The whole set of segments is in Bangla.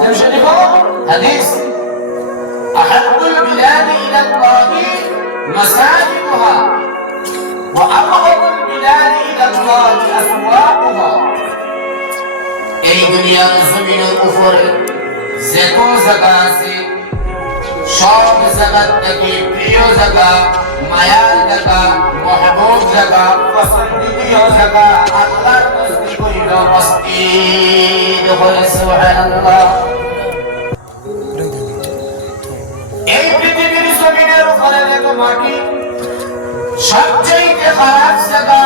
মুসলিম শরীফ হাদিস আহাব্বুল বিলাদ ইলা আল্লাহি মাসাজিদুহা ওয়া আবগাদুল বিলাদ ইলা আল্লাহি আসওয়াকুহা। এই দুনিয়ার জমিনের উপরে যত জায়গা আছে সব জায়গা থেকে প্রিয় জায়গা, মায়ার জায়গা, মহবুব জায়গা, পছন্দনীয় জায়গা আল্লাহর নজদে হইল মসজিদ। বলে সুবহানাল্লাহ। এই পৃথিবীর জমিনের উপরে দেখো মাটি সবচেয়ে খারাপ জায়গা,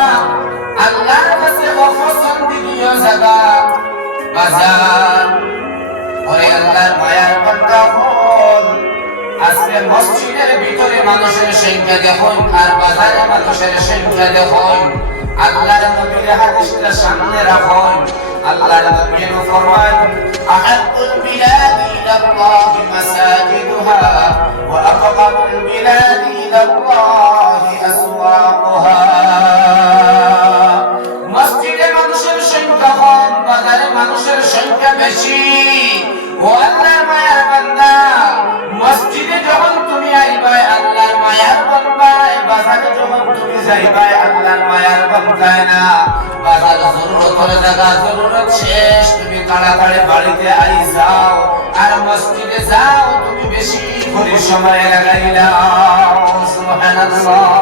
আল্লাহর কাছে অপছন্দনীয় জায়গা বাজার। ওরে আল্লাহর মায়ার বান্দা হল, আজকে মসজিদের ভিতরে মানুষের সংখ্যা দেখুন আর বাজারে মানুষের সংখ্যা দেখুন। আল্লাহর নবীর হাদিসটা সামনে রাখুন। আল্লাহর নবী ফরমান আহাব্বুল বিলাদি ইলাল্লাহি মাসাজিদুহা ওয়া আবগাদুল বিলাদি ইলাল্লাহি আসওয়াকুহা। মসজিদে মানুষের সংখ্যা কম, বাজারে মানুষের সংখ্যা বেশি। ও আল্লাহর মায়ার বান্দা, মসজিদে যখন তুমি আইবা আল্লাহর মায়ার বান্দা, বাজারে যখন তুমি যাইবা আল্লাহর মায়ার বান্দা না। বাজার জরুরতের জায়গা জরুরত শেষ, তুমি তাড়াতাড়ি বাড়িতে আই যাও, আর মসজিদে যাও তুমি বেশি করে সময় লাগাইলাও। সুবহানাল্লাহ।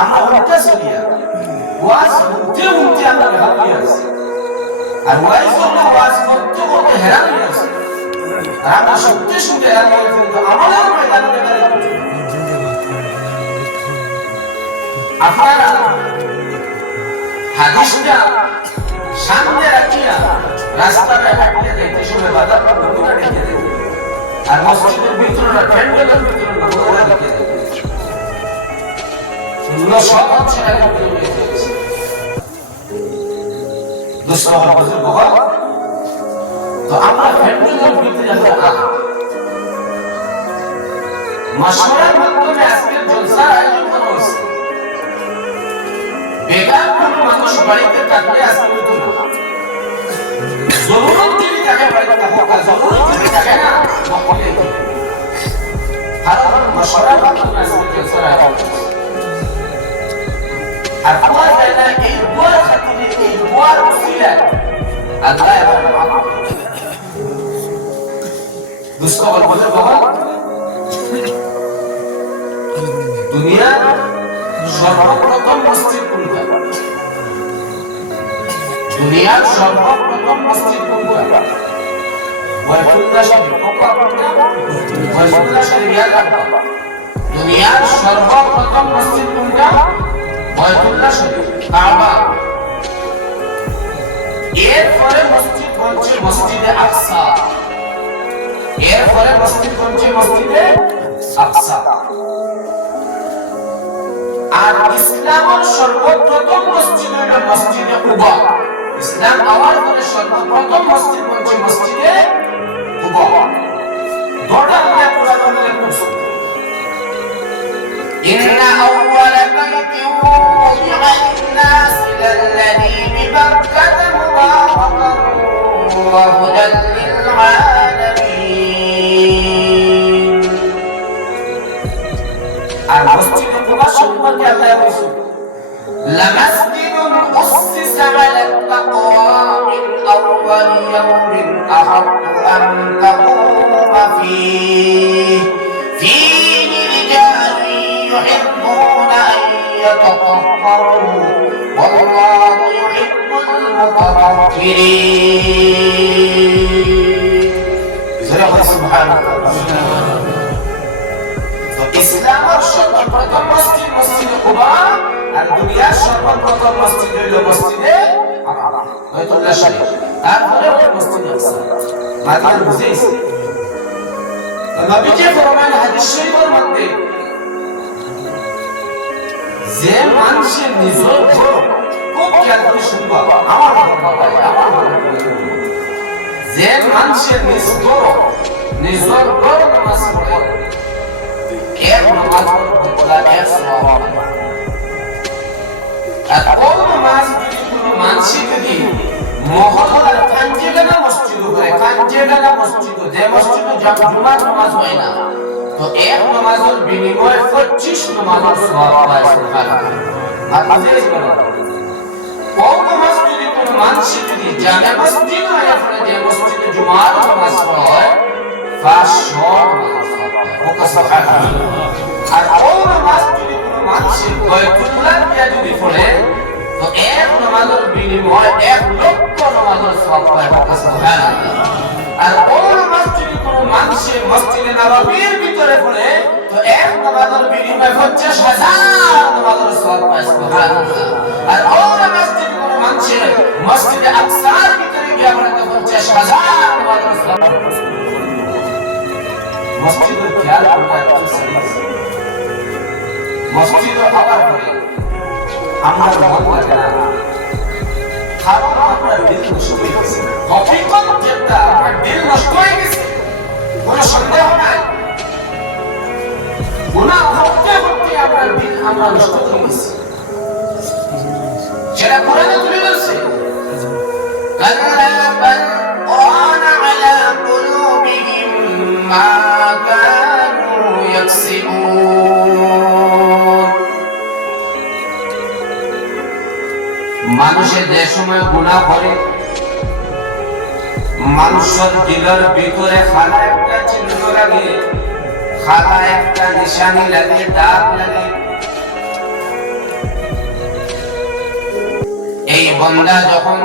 আমরা উল্টা চলিয়া ওয়াজ উঠতে আমরা ভাবি আছি, আর ওয়াজ করতে করতে হেরান হয়ে আছে। আমরা সত্যি শুনতে হেরান হয়ে কিন্তু আমাদের ময়দানে আপনারা হাদিসটা সামনে রাখিয়া রাস্তাটা হাঁটিয়ে দেখতে সময় বাধা নমুনা রেখে দেবে, আর মসজিদের ভিতরে প্যান্ডেলের ভিতরে নমুনা রেখে দেবে। সব হচ্ছে তো আমরা প্যান্ডেলের ভিতরে মাশওয়ারার মাধ্যমে আজকের জলসার আয়োজন করা হয়েছে। বেকার কোনো মানুষ বাড়িতে থাকলে আজকে হতো না। জরুরত যদি থাকে বাড়িতে থাকুক, আর জরুরত যদি থাকে না মক্কেলে কারণ মাশওয়ারার মাধ্যমে আজকের জলসার আয়োজন করা। আর আমার জানা এই দুয়ার খাতিরে, এই দুয়ার ওসিলা আল্লাহ এবার মাফ করে দেন। দুষ্কবল বলে বাবা, দুনিয়ার সর্বপ্রথম মসজিদ কোনটা? দুনিয়ার সর্বপ্রথম মসজিদ কোনটা? বাইতুল্লাহ শরীফ। বাইতুল্লাহ শরীফ ইয়াদ রাখবা। দুনিয়ার সর্বপ্রথম মসজিদ কোনটা? বাইতুল্লাহ শরীফ, কাবা। এরপরে মসজিদ হচ্ছে মসজিদে আকসা। এরপরে মসজিদ হচ্ছে মসজিদে আকসা। আর ইসলামের সর্বপ্রথম মসজিদ হল মসজিদে কুবা। ইসলাম আওয়ার পরে সর্বপ্রথম মসজিদ হচ্ছে মসজিদে কুবা। দরজা দিয়ে পুরা করলে মসজিদ। إن أول بيت وضع للناس للذي ببكة مباركا وهدى للعالمين. المسجد قباء সম্পর্কে আল্লাহ বলেছেন لمسجد أسس على التقوى من أول يوم أحق أن تقوم فيه رجال يحبون أن يتطهروا والله يحب المتطهرين. سبحان الله. ইসলামের সর্বপ্রথম মসজিদ মসজিদে কুবা, আর দুনিয়ার সর্বপ্রথম মসজিদ হইল মসজিদে বাইতুল্লাহ শরীফ, তারপরে মসজিদে আকসা। মাথায় বুঝেছি নবীজি ফরমান হাদিস শরীফের মধ্যে যে মানুষের নিজের ঘর খুব খেয়াল করে শুনবা, আমার ঘর বাবা, আমার ঘর, যে মানুষের নিজের ঘর নামাজ পড়ে এক নামাজ পড়া এক সওয়াব। আর কোন নামাজ যদি কোনো মানুষ যদি মহল্লার কাঞ্জেগানা মসজিদ হয়, কাঞ্জেগানা মসজিদ, যে মসজিদে জুমার নামাজ হয় না, তো এক নামাজের বিনিময়ে 25 নামাজের সওয়াব পায়। সুবহানাল্লাহ। আর আজকে কোন মসজিদে কোন মানুষ যদি জামে মসজিদ হয়, আপনারা যে মসজিদে জুমার নামাজ পড়ে 500 নামাজ পায়। সুবহানাল্লাহ। আর কোন মসজিদে কোন মানুষ বাইতুল্লাহ দিয়া যদি পড়ে, তো এক নামাজের বিনিময়ে 1 লক্ষ নামাজের সওয়াব পায়। সুবহানাল্লাহ। আর কোন মসজিদে কোন মানুষ মসজিদে নববীর ভিতরে পড়ে, তো এক নামাজের বিনিময়ে 50,000 নামাজের সওয়াব পায়। সুবহানাল্লাহ। আর কোন মসজিদে কোন মানুষ মসজিদে আকসার ভিতরে গিয়ে পড়ে, তো 50,000 নামাজের সওয়াব পায়। মসজিদের খেয়াল আমরা মসজিদ আবার পড়ে আমরা মন লাগে না, কারণ আমরা দিল নষ্ট হয়ে গেছে। হকিকত যেটা আমরা দিল নষ্ট হয়ে গেছে, কোনো সন্দেহ নাই। গুনাহ করতে করতে আমরা দিল আমরা নষ্ট হয়ে গেছি, সেটা কোরআনে তুলে ধরছে। কাল্লা বাল রানা আলা কুলুবিহিম মা কানু ইয়াকসিবুন। মানুষে যে সময় গুনাহ করে, মানুষের দিলের ভিতরে খালা একটা চিহ্ন লাগে, খালা একটা নিশানি লাগে, দাগ লাগে। এই বান্দা যখন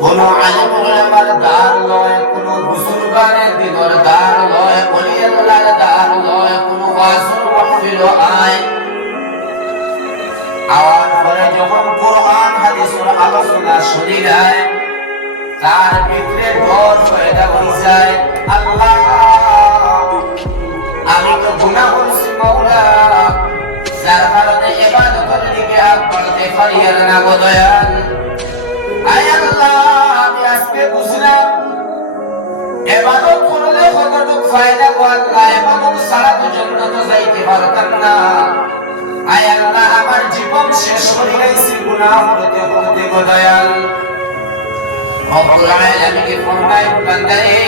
কোন আলেম ওলামার দ্বার লয়, কোন বুজুর্গানের দিনের দ্বার লয়, ওলি আল্লাহর দ্বার লয়, কোন ওয়াজের মাহফিল আয়, আওয়াজ পরে যখন কোরআন হাদিসের আলোচনা শুনি যায়, তার ভিতরে ডর পয়দা হয়ে যায়, আল্লাহ আমি তো গুনাহ করেছি মাওলা, যার কারণে ইবাদতের দিকে হাত বাড়াতে পারি না গো দয়াল। আয় আল্লাহ, আমি আজকে বুঝলাম ইবাদত করলে কতটুকু ফায়দা গো আল্লাহ, ইবাদত ছাড়া তো জান্নাতে যাইতে পারতাম না। আয় আল্লাহ, আমার জীবন শেষ হয়ে গেছে গুনাহ করতে করতে গো দয়াল। রব্বুল আলামিন ফরমায়, বান্দারে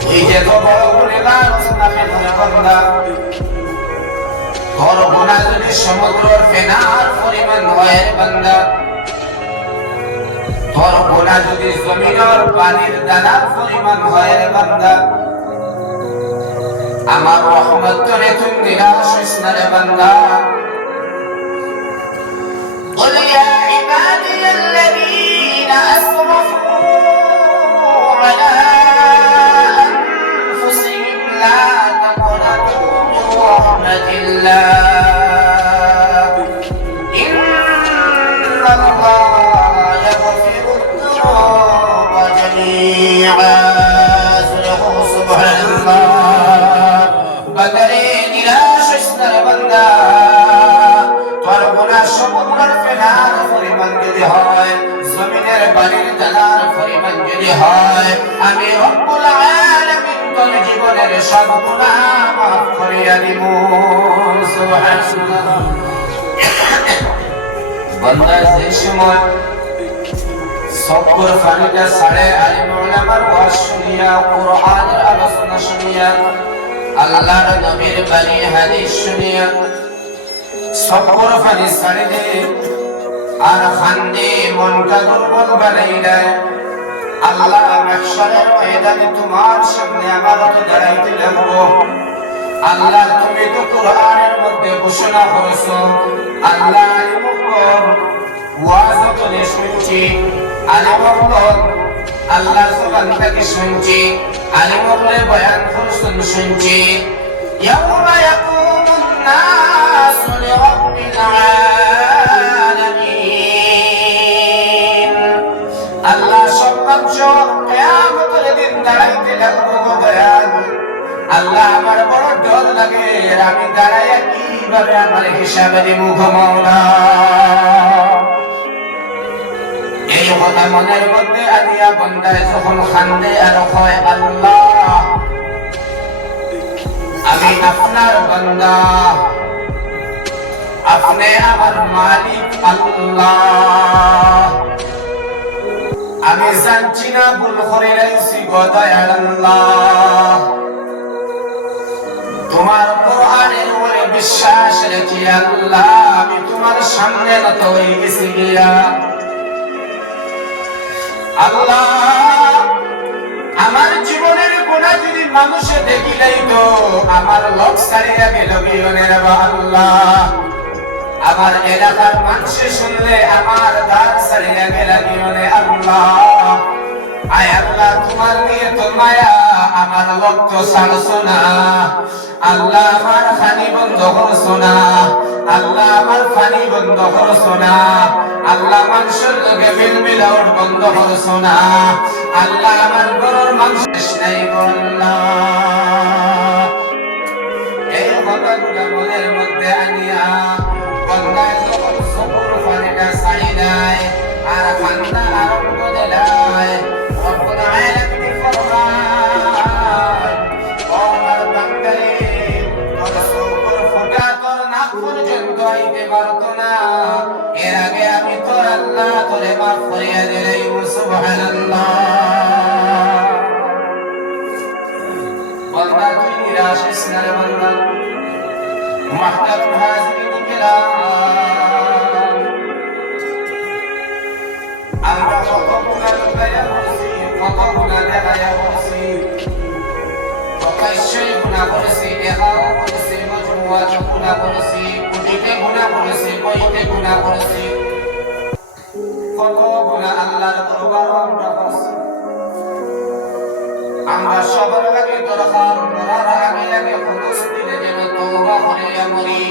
তুই যে তো বড় গুনাহগার ওসমানে বান্দা, তোর গুনাহ যদি সমুদ্রের ফেনার পরিমাণ হয় বান্দা, তোর গুনাহ যদি জমিনের পানির দানার পরিমাণ হয় বান্দা, আমার রহমত করে তুই নিরাশ হইস না রে বান্দা। قل يا عبادي الذين أسرفوا على أنفسهم لا تقنطوا من رحمة الله إن الله يغفر الذنوب جميعا سبحان الله بدري نراش اسنر بندا তোর গুনাহ সমুদ্রের ফেনার পরিমাণ যদি হয়, জমিনের বালির দানার পরিমাণ যদি হয়, আমি রব্বুল আলামিন তোর জীবনের সব গুনাহ মাফ করিয়া দিব। সুবহানাল্লাহ। বান্দা যে সময় সবর ফানিটা সাড়ে আলিম উলামার ওয়াজ শুনিয়া, কোরআনের আলোচনা শুনিয়া, আল্লাহর নবীর বাণী হাদিস শুনিয়া সবর ফানি সাড়ে দে আর খান্দে মনটা দুর্বল বানাই দেয়। আল্লাহ মাহশরের ময়দানে তোমার সামনে আমাকে দাঁড়াইতে লাগবো। আল্লাহ তুমি তো কোরআনের মধ্যে ঘোষণা করেছো, আল্লাহ আলিমুল্লাহ ওয়াজ করে শুনছি, আলিমুল্লাহ আল্লাহর জবান থেকে শুনছি, আলিমুল্লাহ বয়ান করছেন শুনছি। ইয়াউমা ইয়াকুমুন নাসু লিরাব্বিল আলামিন। আল্লাহ সব মানুষ কিয়ামতের দিন দাঁড়াইতে লাগবো গো দয়াল। আল্লাহ আমার বড় ডর লাগে, আমি দাঁড়াইয়া কিভাবে আমার হিসাবে দিব গো মাওলা। এই কথা মনের মধ্যে আনিয়া বান্দায় যখন খান্দে আর কয়, আল্লাহ আমি আপনার বান্দা, আপনি আমার মালিক আল্লাহ। আমি জানছি না ভুল করে রাইছি গো দয়াল আল্লাহ। তোমার কোরআনের উপরে বিশ্বাস রেখে আল্লাহ আমি তোমার সামনে নত হয়ে গেছি গিয়া। আল্লাহ আমার জীবনের গুনাহ যদি মানুষে দেখিলেই তো আমার লোক ছাড়িয়া গেল গিয়নের আল্লাহ। আমার এলাকার মানুষে শুনলে আমার দ্বার ছাড়িয়া গেল গিয়নে আল্লাহ। আয় আল্লাহ তোমার নিয়ে তো মায়া আমার লক্ষ ছাড়ছো না আল্লাহ। আমার পানি বন্ধ করছো না আল্লাহ। আমার পানি বন্ধ করছো না আল্লাহ। মানুষের লগে মিলমিলাওয়ার বন্ধ করছো না আল্লাহ। আমার গরুর মাংস নাই আল্লাহ। এই কথাগুলো মনের মধ্যে আনিয়া বান্দা যখন সবুর পানিটা ছাড়ি দেয় আর বান্দা আরম্ভ দেয় রব্বুল আলামিন ফরমান ও আমার বান্দারে তোর সবুর ফোঁটা তোর নাক পর্যন্ত আইতে পারতো না। এর আগে আমি তোর আল্লাহ তোরে মাফ করিয়া দিলাম সুবহানাল্লাহ। বান্দা তুই নিরাশ হইস না রে বান্দা। মুহতারাম হাজিরিন কিরাম আমরা কত গুনাহ লুকাইয়া করছি কত গুনাহ দেখাইয়া করছি প্রকাশ্যে গুনাহ করেছি দেখাও করেছি মজমুআত গুনাহ করেছি কুটিতে গুনাহ করেছি কইতে গুনাহ করেছি কত গুনাহ আল্লাহর দরবারে আমরা করছি। আমরা সবার আগে দরকার মরার আগে হুদুস দিলে যেন তওবা করিয়া মরি।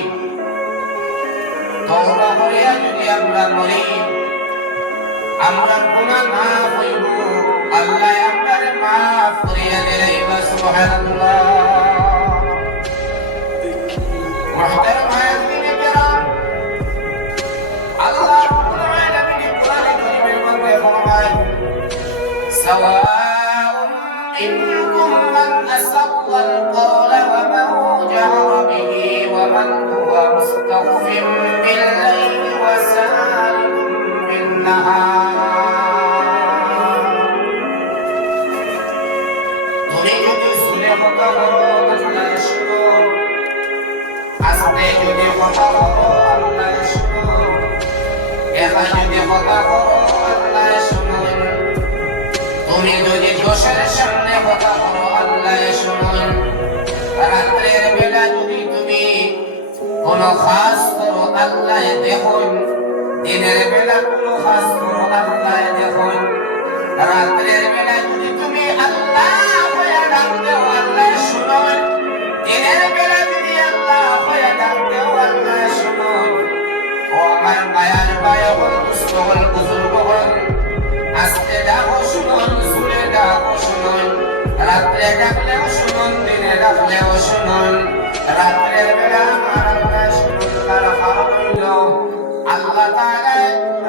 তওবা করিয়া যদি আমরা মরি আমরা গুনাহ মাফ হইব আল্লাহ আমাদের মাফ করিয়া দিলেন সুবহানাল্লাহ। মুহতারাম হাজিরিন কিরাম আল্লাহ রাব্বুল আলামিন কোরআনে কারীমের মধ্যে ফরমায় সাওয়াউন মিনকুম মান আসাররা আল-কওলা ওয়া মান জাহারা বিহি ওয়া মান হুয়া মুস্তাখফিন বিল-লাইলি ওয়া সারিকুম বিন-নাহার। তুমি যদি সুরে কথা বলো আল্লাহ শুনুন, আস্তে যদি কথা বলো আল্লাহ শুনুন, একা যদি কথা বলো আল্লাহ শুনুন, তুমি যদি দোষের সামনে কথা বলো আল্লাহ শুনুন, রাত্রের বেলা যদি তুমি কোনো খাস করো আল্লাহ দেখুন, দিনের বেলা কোনো খাস করো আল্লাহ দেখুন, রাত্রের বেলা যদি তুমি আল্লাহ হয়ে ডাক দেও আল্লাহ শুনুন, দিনের বেলা যদি আল্লাহ হয়ে ডাক দেও আল্লাহ শুনুন। ও আমার মায়ার মায়া হল দুষ্ট হল বুজুর্গ হল আস্তে ডাকো শুনুন, সুরে ডাকো শুনুন, রাত্রে ডাকলেও শুনুন, দিনে ডাকলেও শুনুন, রাত্রের বেলা আমার আল্লাহ শুনুন। তার কারণ হইল আল্লাহ তাআলা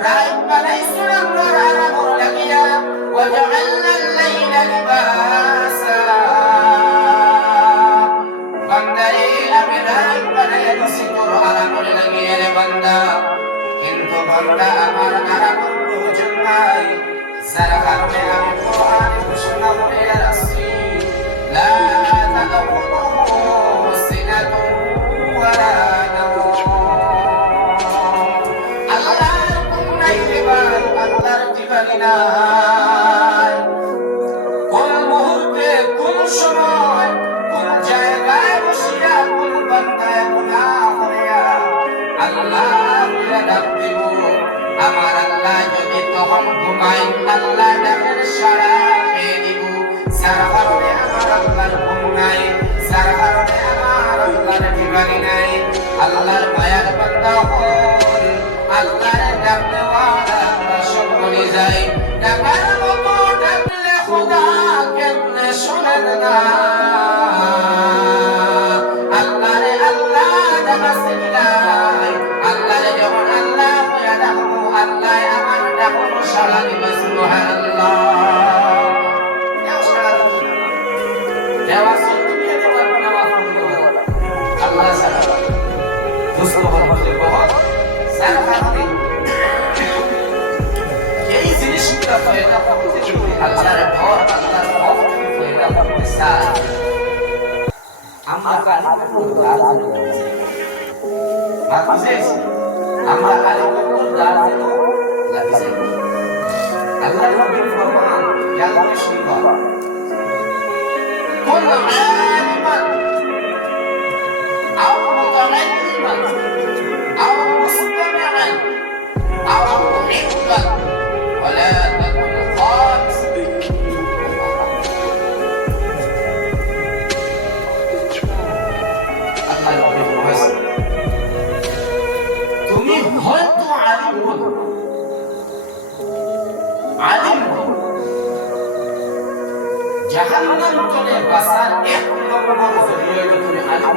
রাত বানাইছেন আমরা আরামর লাগিয়া ওয়া জাআলনা আল-লাইলা লিবাসা। বান্দারে আমি রাত বানাইয়া দিছি তোর আরামর লাগিয়া রে বান্দা, কিন্তু বান্দা আমার আরামর প্রয়োজন নাই। যার কারণে আমি কোরআনে ঘোষণা করে রাখছি লা তাকুলুহু সিনাতুন ওয়ালা নাওম। আল্লাহর কোন নাই দিবান, আল্লাহর দিবানি নাই। কোন মুহূর্তে কোন সময় কোন জায়গায় বসিয়া কোন বান্দায় গুনাহ করিয়া আল্লাহ বলে ডাক দিব, আমার আল্লাহ যদি তখন ঘুমাই আল্লাহ ডাকের সাড়া পেয়ে দিব। যার কারণে আমার আল্লাহর ঘুম নাই, যার কারণে আমার আল্লাহর দিবানি নাই। আল্লাহর মায়ার বান্দা হন, আল্লাহর ডাক দেওয়ালা আমরা সব বলে যাই। ডাকার মতো ডাকলে খোদা কেমনে শোনেন না। আল্লাহরে আল্লাহ ডাকা শিখলাই, আল্লাহরে যখন আল্লাহ হইয়া ডাকবো আল্লাহ আমার ডাকবো সাড়া দিবে সুবহানাল্লাহ। আল্লাহ সারা যার কারণে এই জিনিসগুলো পয়দা করতে গেলে আল্লাহর ভয় আল্লাহর খৌফ থেকে পয়দা করতে চাই আমরা আলিমুল দার্জিন আমরা আলিমুল দার্জিন লাগিয়েছি আল্লাহর নবীর ফরমান ইয়াদ শুনবা কোন আলিমান আও মুতাআল্লিমান আও মুসতামিআন আও মুহিব্বান ওয়ালা তাকুন খালিস তুমি হয়তো আলিম বলো আলিম জাহান্নাম থেকে বাঁচার এক নম্বর জরিয়া হলো তুমি আলিম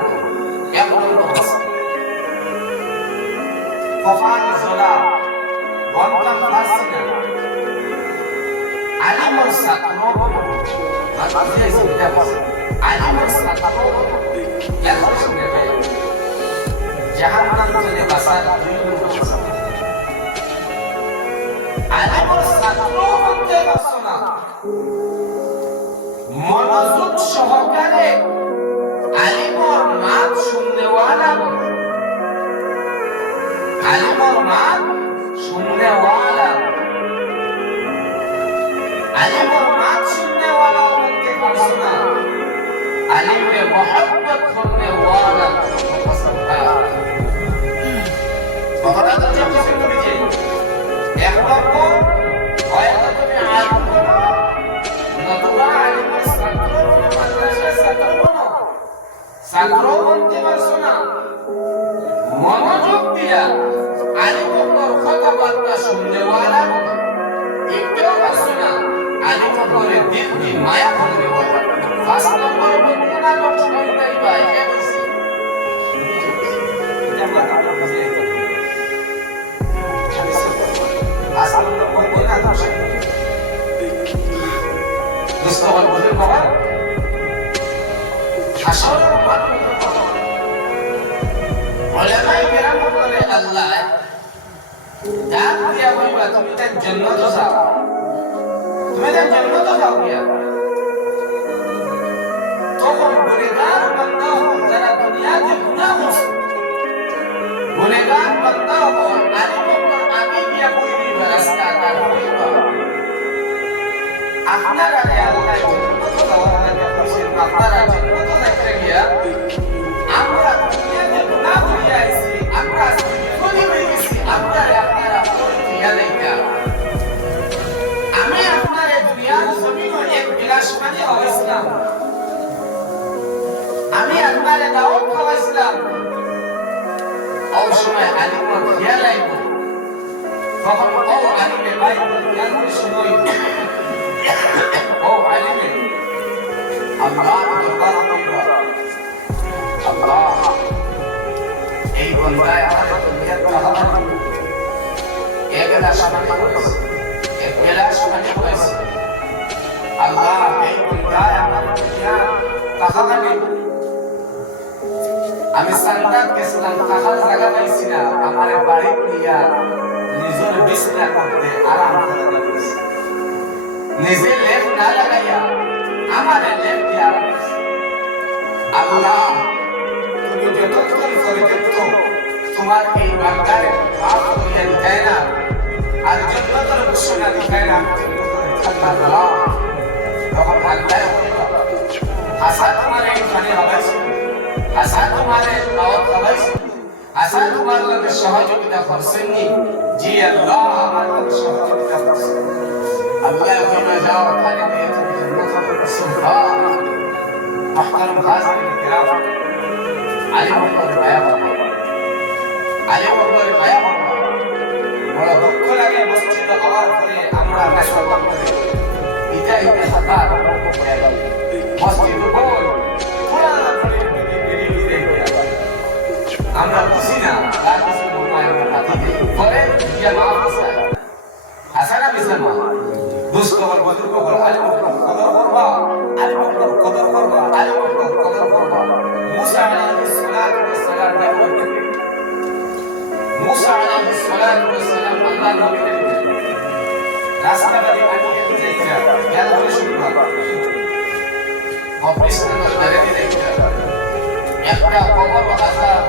এক নম্বর কফান জলা বন্তাম ফাসিনা আলিমর ছাত্র মাঝে চিন্তা করছে আলিমর ছাত্র এখন শুনে জাহান্নাম থেকে বাঁচার দুই নম্বর আলিমর ছাত্র বলতে পারছো না মনোযোগ সহকারে আলিমর মাত শুননেওয়ালা আলিমর মাত শুননেওয়ালা আলিমর মাত শুননেওয়ালা বলতে পারছো না আলিমে মোহাব্বত করনেওয়ালা কথা তো কিছু করেছে এক নম্বর হয়তো তুমি আলিম বলো নতুবা আলিমের ছাত্র বলো মাদ্রাসার ছাত্র বলো ছাত্র বলতে পারছো না মনোযোগ দিয়া আলিমের কথাবার্তা শুননেওয়ালা একটাও পারছো না আলিমের দিল দি মায়া করনেওয়ালা পাঁচ নম্বর বলতে না সবাই পাই Mustafa Bozur Baba Haşarın var Ulema-i kiram বলে আল্লাহ ডাক দিয়া বলবা তুমি তার জান্নাতে যাও তুমি তার জান্নাতে যাও গিয়া তখন গুনাহগার বান্দা হো যারা দুনিয়াতে গুনাহ করছে গুনাহগার বান্দা হো আলিমের আগে গিয়া কইবি রাস্তা তার হইবা আপনারা আল্লাহ জান্নাতে যাওয়ার আগে বলেন আপনারা জান্নাতে যাইতে গিয়া আমরা দুনিয়াতে গুনাহ করে আইছি আমরা বিপদে হয়ে গেছি আপনারা পরিচয় দেইতা আমি আপনারে দুনিয়ার জমিনে এক বিলাস মানে হইছিলাম আমি আপনারে দাওয়াত খাওয়াইছিলাম ওই সময় আলিমের খেয়াল আইব তখন ও আলিমে ভাই জ্ঞান শুনই ও আলিমে আল্লাহ দরবার কইবা আল্লাহ এই বন্দায় আমাদের দুনিয়ার কাহাবান একলাশ মানে কইছে একলাশ মানে কইছে আল্লাহ এই বন্দায় আমাদের দুনিয়ার কাহাবান আমি সান্দাত গেছিলাম থাকার জায়গা পাইছি না আমার বাড়ি নিয়া নিজের বিছনা করতে আরাম করে লাগছে নিজে লেপ না লাগাইয়া আমার লেপ দিয়ে আরাম করছে আল্লাহ তুমি যতক্ষণ করে দেখতো তোমার এই বান্দারে মাফ করিয়া দিতে না আর জান্নাতের ঘোষণা দিতে না আল্লাহ তখন আল্লাহ আশা তোমার এইখানে হবাইছে আশা তোমারে দাওয়াত খাওয়াইছি আশা তোমার লগে সহযোগিতা করছেননি জি আল্লাহ আমার লগে সহযোগিতা করছেন আল্লাহ কইনা যাও তাহলে দিয়ে তুমি জান্নাত সুবহান محترم حاضرین کرام আলী মোহাম্মদ মায়া বাবা আলী মোহাম্মদ মায়া বাবা বড় দুঃখ লাগে মসজিদে আবার পরে আমরা মেসওয়াল করে ইটা ইটা হাতার মসজিদ বল পুরা আমরা বুঝি না তার কিছু মায়ের হাতে পরে ইয়া মাফ আছে হাসানা বিসলামা দুষ্ট কবর বুজুর্গ কবর আলী মোহাম্মদ কদর করবা আলী মোহাম্মদ কদর করবা আলী মোহাম্মদ কদর করবা মুসা আলাইহিস সালাতু ওয়াস সালাম মুসা আলাইহিস সালাতু ওয়াস সালাম আল্লাহর নবীকে রাস্তাঘাটে হাঁটিয়ে যাইতা খেয়াল করে শুনবা কবরস্থানের ধারে যাইতা একটা কবর আযাব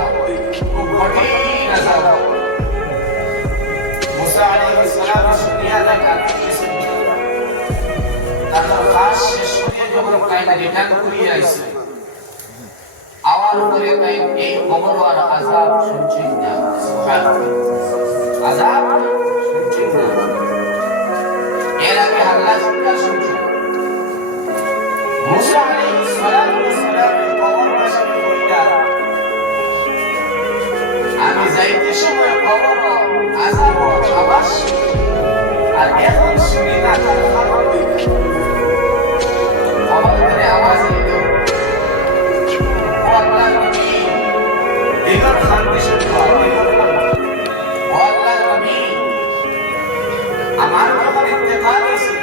খুব কঠিন আযাব মুসা আলাইহিস সালাম শুনিয়া দেখা তারপর কাজ শেষ করে যখন কায়না রিটার্ন করিয়ে আইছে আওয়ার উপরে তাই এই কবর আর আযাব শুনছেন না সুবহানাল্লাহ আযাব শুনছেন না এর আগে আল্লাহ জিজ্ঞাসা শুনছেন মুসা আলাইহিস সালাতু ওয়াস সালাম কবর পাশে কইরা আমি যাইতে সময় কবর আযাব আওয়াজ আর এখন শুনি না তার খবর কবর করে আওয়াজ দিল আল্লাহ নবী এবার শান্তি শুনবা আল্লাহ নবী আমার যখন ইন্তেকাল হয়েছে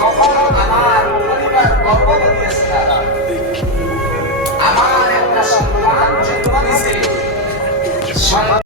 তখন আমার পরিবার গর্ভবতী ছিল আমার একটা সন্তান জন্ম দিয়েছে